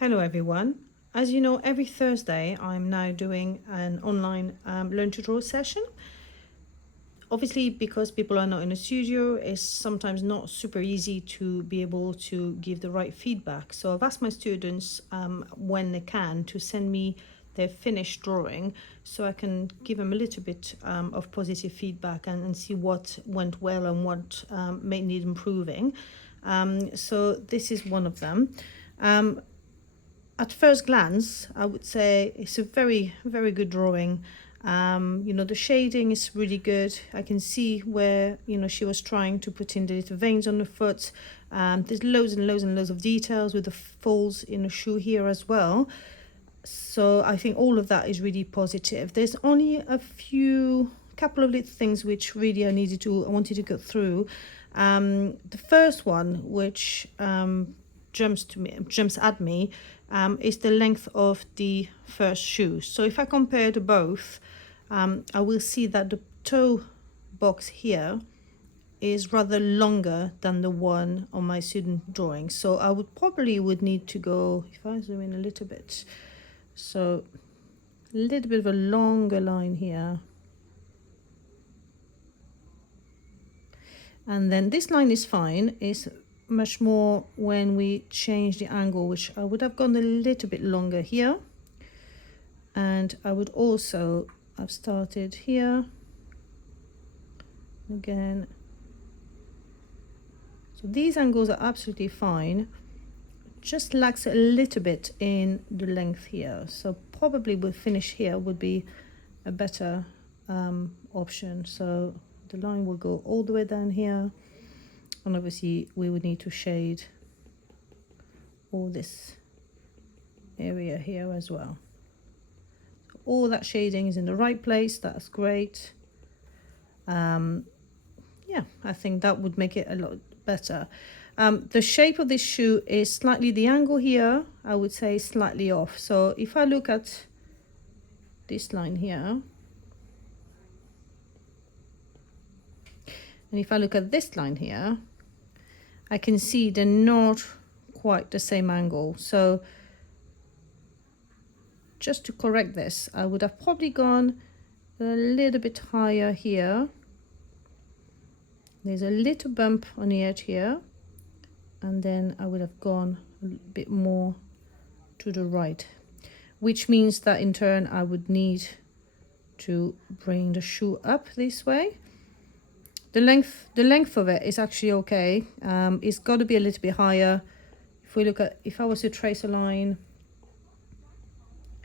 Hello everyone. As you know, every Thursday I'm now doing an online learn to draw session. Obviously, because people are not in a studio, it's sometimes not super easy to be able to give the right feedback. So I've asked my students when they can to send me their finished drawing so I can give them a little bit of positive feedback and see what went well and what may need improving. So this is one of them. At first glance, I would say it's a very, very good drawing. The shading is really good. I can see where, she was trying to put in the little veins on the foot. There's loads and loads and loads of details with the folds in the shoe here as well. So I think all of that is really positive. There's only a couple of little things which really I wanted to go through. The first one, which jumps at me, is the length of the first shoe. So if I compare the both, I will see that the toe box here is rather longer than the one on my student drawing. So I would need to go, if I zoom in a little bit, so a little bit of a longer line here. And then this line is fine. It's much more when we change the angle, which I would have gone a little bit longer here. And I would also have started here again. So these angles are absolutely fine. Just lacks a little bit in the length here. So probably we'll finish here would be a better option. So the line will go all the way down here. And obviously we would need to shade all this area here as well. So all that shading is in the right place. That's great. Yeah, I think that would make it a lot better. The shape of this shoe is slightly, the angle here, I would say slightly off. So if I look at this line here, and if I look at this line here, I can see they're not quite the same angle. So just to correct this, I would have probably gone a little bit higher here. There's a little bump on the edge here. And then I would have gone a bit more to the right, which means that in turn I would need to bring the shoe up this way. The length of it is actually okay. It's got to be a little bit higher. If I was to trace a line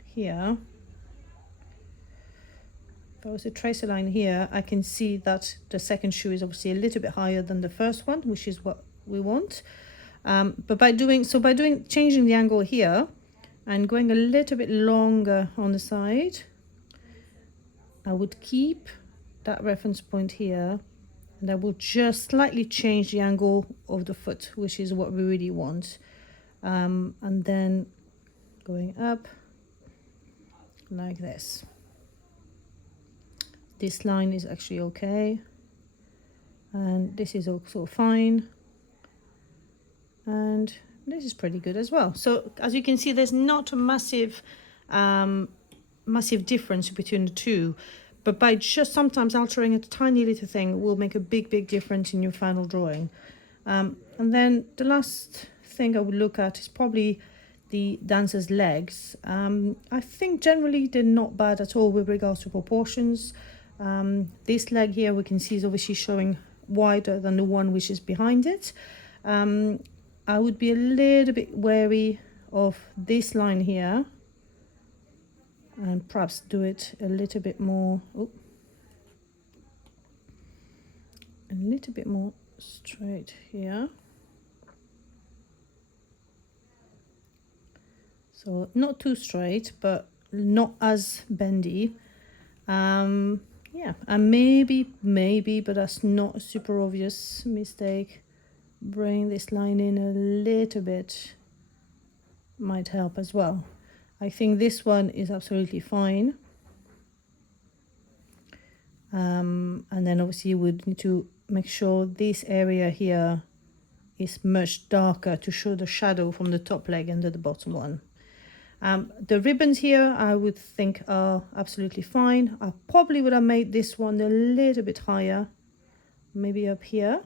here, I can see that the second shoe is obviously a little bit higher than the first one, which is what we want. But by changing the angle here and going a little bit longer on the side, I would keep that reference point here, and I will just slightly change the angle of the foot, which is what we really want. And then going up like this. This line is actually okay, and this is also fine. And this is pretty good as well. So as you can see, there's not a massive difference between the two, but by just sometimes altering a tiny little thing will make a big difference in your final drawing. And then the last thing I would look at is probably the dancer's legs. I think generally they're not bad at all with regards to proportions. This leg here we can see is obviously showing wider than the one which is behind it. I would be a little bit wary of this line here and perhaps do it a little bit more, straight here. So not too straight, but not as bendy. Yeah, and maybe, but that's not a super obvious mistake, bring this line in a little bit might help as well. I think this one is absolutely fine. And then obviously you would need to make sure this area here is much darker to show the shadow from the top leg and the bottom one. The ribbons here I would think are absolutely fine. I probably would have made this one a little bit higher, maybe up here,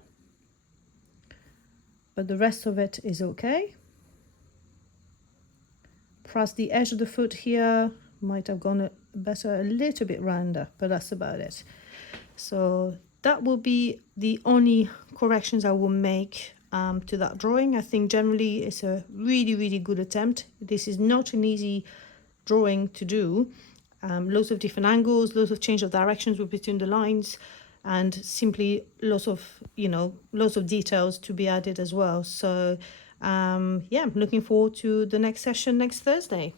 but the rest of it is okay. Perhaps the edge of the foot here might have gone better, a little bit rounder, but that's about it. So that will be the only corrections I will make to that drawing. I think generally it's a really good attempt. This is not an easy drawing to do. Lots of different angles, lots of change of directions between the lines, and simply lots of details to be added as well. So yeah, I'm looking forward to the next session next Thursday.